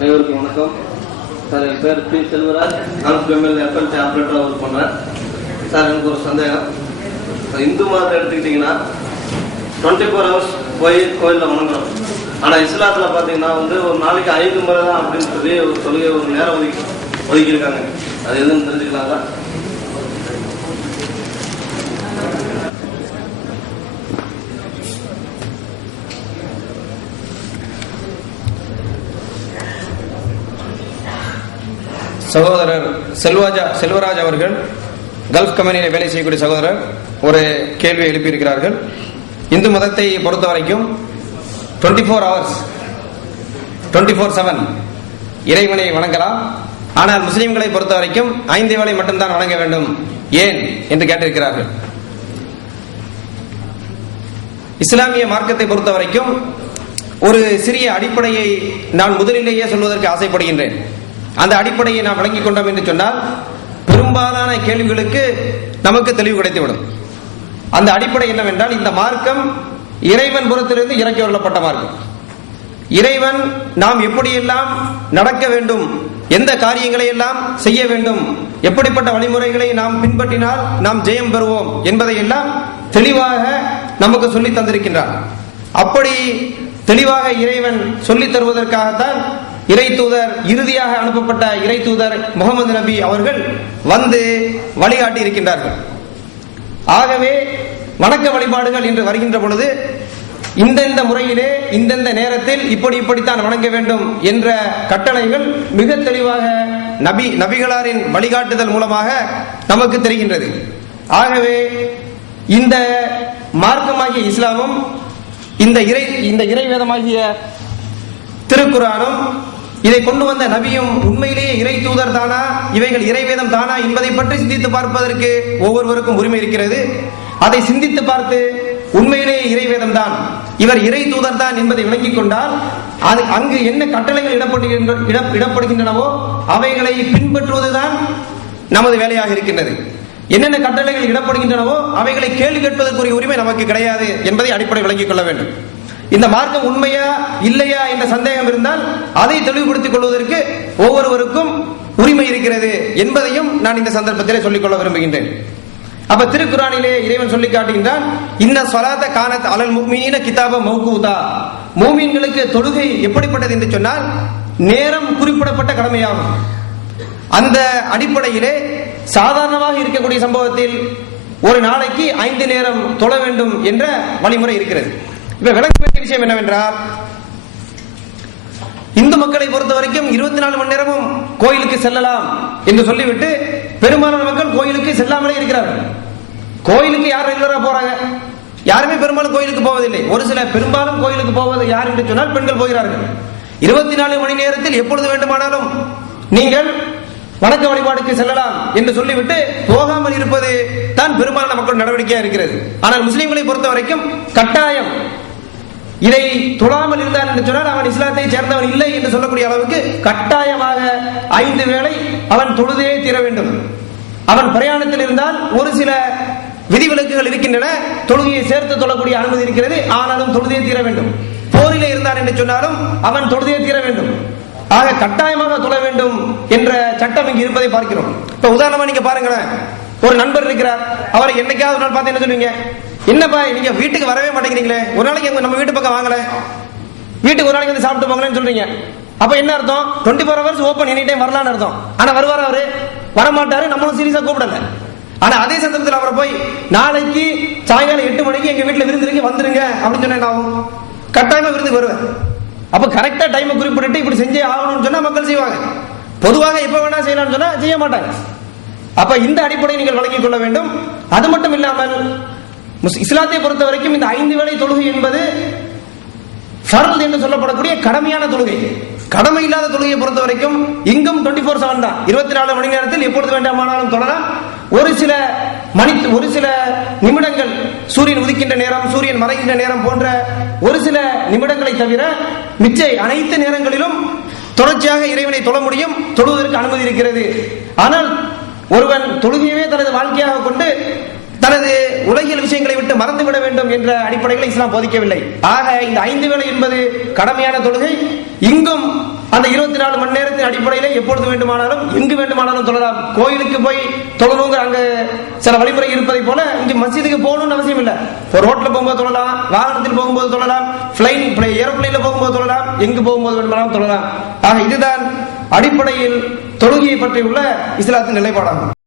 அனைவருக்கும் வணக்கம் சார். என் பேர் பி செல்வராஜ். நான் எஃப்எல்டி ஆப்ரேட்டராக ஒர்க் பண்ணுறேன் சார். எனக்கு ஒரு சந்தேகம். இந்து மதத்தை எடுத்துக்கிட்டிங்கன்னா 24 hours போய் கோயிலில் வணங்குறோம். ஆனால் இஸ்லாத்தில் பார்த்தீங்கன்னா ஒரு நாளைக்கு 5 முறை தான் அப்படின்னு சொல்லி ஒரு தொழுகை ஒரு நேரம் ஒதுக்கியிருக்காங்க. அது எதுன்னு தெரிஞ்சுக்கலாங்களா? சகோதரர் செல்வராஜ் அவர்கள் கல்ஃப் கம்பெனியில் வேலை செய்யக்கூடிய சகோதரர் ஒரு கேள்வி எழுப்பியிருக்கிறார்கள். இந்து மதத்தை பொறுத்த வரைக்கும் 24 hours 24/7 இறைவனை வணங்கலாம். ஆனால் முஸ்லிம்களை பொறுத்த வரைக்கும் 5 வேளை மட்டும்தான் வணங்க வேண்டும், ஏன் என்று கேட்டிருக்கிறார்கள். இஸ்லாமிய மார்க்கத்தை பொறுத்த வரைக்கும் ஒரு சிறிய அடிப்படையை நான் முதலிலேயே சொல்வதற்கு ஆசைப்படுகின்றேன். அந்த அடிப்படையை நாம் விளங்கிக் கொண்டோம் என்று சொன்னால் பெரும்பாலான கேள்விகளுக்கு நமக்கு தெளிவு கிடைத்துவிடும். அந்த அடிப்படை என்னவென்றால், இந்த மார்க்கம் இறைவன் புறத்திலிருந்து இறக்கி வரப்பட்ட மார்க்கம். இறைவன் நாம் எப்படியெல்லாம் நடக்க வேண்டும், எந்த காரியங்களை எல்லாம் செய்ய வேண்டும், எப்படிப்பட்ட வழிமுறைகளை நாம் பின்பற்றினால் நாம் ஜெயம் பெறுவோம் என்பதை எல்லாம் தெளிவாக நமக்கு சொல்லி தந்திருக்கின்றார். அப்படி தெளிவாக இறைவன் சொல்லித் தருவதற்காகத்தான் இறை தூதர், இறுதியாக அனுப்பப்பட்ட இறை தூதர் முகமது நபி அவர்கள் வந்து வழிகாட்டி இருக்கின்றார்கள். ஆகவே வணக்க வழிபாடுகள் என்று வருகின்ற பொழுது இந்தெந்த முறையிலே இந்தெந்த நேரத்தில் இப்படித்தான் வணங்க வேண்டும் என்ற கட்டளைகள் மிக தெளிவாக நபிகளாரின் வழிகாட்டுதல் மூலமாக நமக்கு தெரிகின்றது. ஆகவே இந்த மார்க்கமாகிய இஸ்லாமும் இந்த இறைவேதமாகிய திருக்குரானும் இதை கொண்டு வந்த நபியும் உண்மையிலேயே இறை தூதர் தானா, இவைகள் இறைவேதம் தானா என்பதை பற்றி சிந்தித்து பார்ப்பதற்கு ஒவ்வொருவருக்கும் உரிமை இருக்கிறது. அதை சிந்தித்து பார்த்து உண்மையிலேயே இறைவேதம் தான், இவர் இறை தூதர் தான் என்பதை விளங்கிக் கொண்டால் அங்கு என்ன கட்டளைகள் இடப்படுகின்றனவோ அவைகளை பின்பற்றுவதுதான் நமது வேலையாக இருக்கின்றது. என்னென்ன கட்டளைகள் இடப்படுகின்றனவோ அவைகளை கேள்வி கேட்பதற்குரிய உரிமை நமக்கு கிடையாது என்பதை அடிப்படை விளங்கிக் கொள்ள வேண்டும். இந்த மார்க்கம் உண்மையா இல்லையா என்ற சந்தேகம் இருந்தால் அதை தெளிவுபடுத்திக் கொள்வதற்கு ஒவ்வொருவருக்கும் உரிமை இருக்கிறது என்பதையும் நான் இந்த சந்தர்ப்பத்திலே சொல்லிக்கொள்ள விரும்புகின்றேன். அப்ப திருக்குரானிலே இறைவன் சொல்லி காட்டுகின்றான், இன்ன ஸலாத்த கானத் அலல் முஃமினீன கிதாப மௌகூதா. மூமின்களுக்கு தொழுகை எப்படிப்பட்டது என்று சொன்னால் நேரம் குறிப்பிடப்பட்ட கடமையாகும். அந்த அடிப்படையிலே சாதாரணமாக இருக்கக்கூடிய சம்பவத்தில் ஒரு நாளைக்கு 5 நேரம் தொழ வேண்டும் என்ற வழிமுறை இருக்கிறது. இப்ப விளக்க வேண்டிய விஷயம் என்னவென்றால், இந்து மக்களை பொறுத்த வரைக்கும் 24 மணி நேரமும் கோயிலுக்கு செல்லலாம் என்று சொல்லிவிட்டு பெரும்பாலான மக்கள் கோயிலுக்கு செல்லாமலே இருக்கிறார்கள். கோயிலுக்கு யார் ரெகுலரா போறாங்க? யாருமே பெரும்பாலும் கோயிலுக்கு போவதில்லை. ஒரு சில பெரும்பாலும் கோயிலுக்கு போவது யார் என்று சொன்னால் பெண்கள் போகிறார்கள். 24 மணி நேரத்தில் எப்பொழுது வேண்டுமானாலும் நீங்கள் வணக்க வழிபாடுக்கு செல்லலாம் என்று சொல்லிவிட்டு போகாமல் இருப்பது தான் பெரும்பாலான மக்கள் நடவடிக்கையா இருக்கிறது. ஆனால் முஸ்லிம்களை பொறுத்த வரைக்கும் கட்டாயம் இதை தொழாமல் இருந்தான் என்று சொன்னால் அவன் இஸ்லாத்தை சேர்ந்தவன் இல்லை என்று சொல்லக்கூடிய அளவுக்கு கட்டாயமாக 5 வேளை அவன் தொழுதே தீர வேண்டும். அவன் பிரயாணத்தில் இருந்தால் ஒரு சில விதிவிலக்குகள் இருக்கின்றன, தொழுகையை சேர்த்து தொழக்கூடிய அனுமதி இருக்கிறது, ஆனாலும் தொழுதே தீர வேண்டும். போரிலே இருந்தான் என்று சொன்னாலும் அவன் தொழுதே தீர வேண்டும். ஆக கட்டாயமாக தொழ வேண்டும் என்ற சட்டம் இங்கு இருப்பதை பார்க்கிறோம். இப்ப உதாரணமா நீங்க பாருங்களேன், ஒரு நண்பர் இருக்கிறார், அவரை என்னைக்காவது ஒரு நாள் பார்த்து என்ன சொல்லுவீங்க? என்னப்பா நீங்க வீட்டுக்கு வரவே மாட்டேங்கிறீங்களே, ஒரு நாளைக்கு நம்ம வீட்டு பக்கம் வாங்கல, வீட்டுக்கு ஒரு நாளைக்கு வந்து சாப்பிட்டு போங்களேன்னு சொல்றீங்க. அப்ப என்ன அர்த்தம்? 24 hours ஓபன், எனி டைம் வரலான்னு அர்த்தம். ஆனா வருவார் அவரு? வரமாட்டாரு. நம்மளும் சீரியஸா கூப்பிடல. ஆனா அதே சந்தர்ப்பத்தில் அவரை போய் நாளைக்கு சாயங்காலம் 8 மணிக்கு எங்க வீட்டுல விருந்துருக்கு வந்துருங்க அப்படின்னு சொன்னா என்ன ஆகும்? கட்டாயமா விருந்துக்கு வருவார். அப்ப கரெக்டா டைமை குறிப்பிட்டு இப்படி செஞ்சே ஆகணும்னு சொன்னா மக்கள் செய்வாங்க. பொதுவாக எப்ப வேணா செய்யலாம்னு சொன்னா செய்ய மாட்டாங்க. அப்ப இந்த அடிப்படையை நீங்கள் வழங்கிக் கொள்ள வேண்டும். அது மட்டும் இல்லாமல் இஸ்லாத்தை பொறுத்த வரைக்கும் இந்த 5 வேளை தொழுகை என்பது ஃபர்ல் என்று சொல்லப்படக்கூடிய கடமையான தொழுகை. கடமை இல்லாத தொழுகையை பொறுத்த வரைக்கும் இங்கும் 24/7 தான். 24 மணி நேரத்தில் எப்பொழுது வேண்டாமானாலும் தொழலாம். ஒரு சில நிமிடங்கள், சூரியன் உதிக்கின்ற நேரம், சூரியன் மறைகின்ற நேரம் போன்ற ஒரு சில நிமிடங்களை தவிர மிச்ச அனைத்து நேரங்களிலும் தொடர்ச்சியாக இறைவனை தொழ முடியும், தொழுவதற்கு அனுமதி இருக்கிறது. ஆனால் ஒருவன் தொழுகையவே தனது வாழ்க்கையாக கொண்டு தனது உலகியல் விஷயங்களை விட்டு மறந்துவிட வேண்டும் என்ற அடிப்படைகளை இஸ்லாம் போதிக்கவில்லை. ஆக இந்த 5 வேளை என்பது கடமையான தொழுகை. இங்கும் அந்த 24 மணி நேரத்தின் அடிப்படையில எப்பொழுது வேண்டுமானாலும் எங்கு வேண்டுமானாலும் தொழலாம். கோயிலுக்கு போய் தொழணுங்கிற அங்க சில வழிமுறை இருப்பதை போல இங்க மஸ்ஜிதுக்கு போகணும்னு அவசியம் இல்லை. ஒரு ரோட்ல போகும்போது தொழலாம், வாகனத்தில் போகும்போது தொழலாம், ஏரோப்ளைன்ல போகும்போது தொழலாம், எங்கு போகும்போது வேண்டுமானாலும் தொழலாம். ஆக இதுதான் அடிப்படையில் தொழுகையை பற்றியுள்ள இஸ்லாத்தின் நிலைப்பாடாகும்.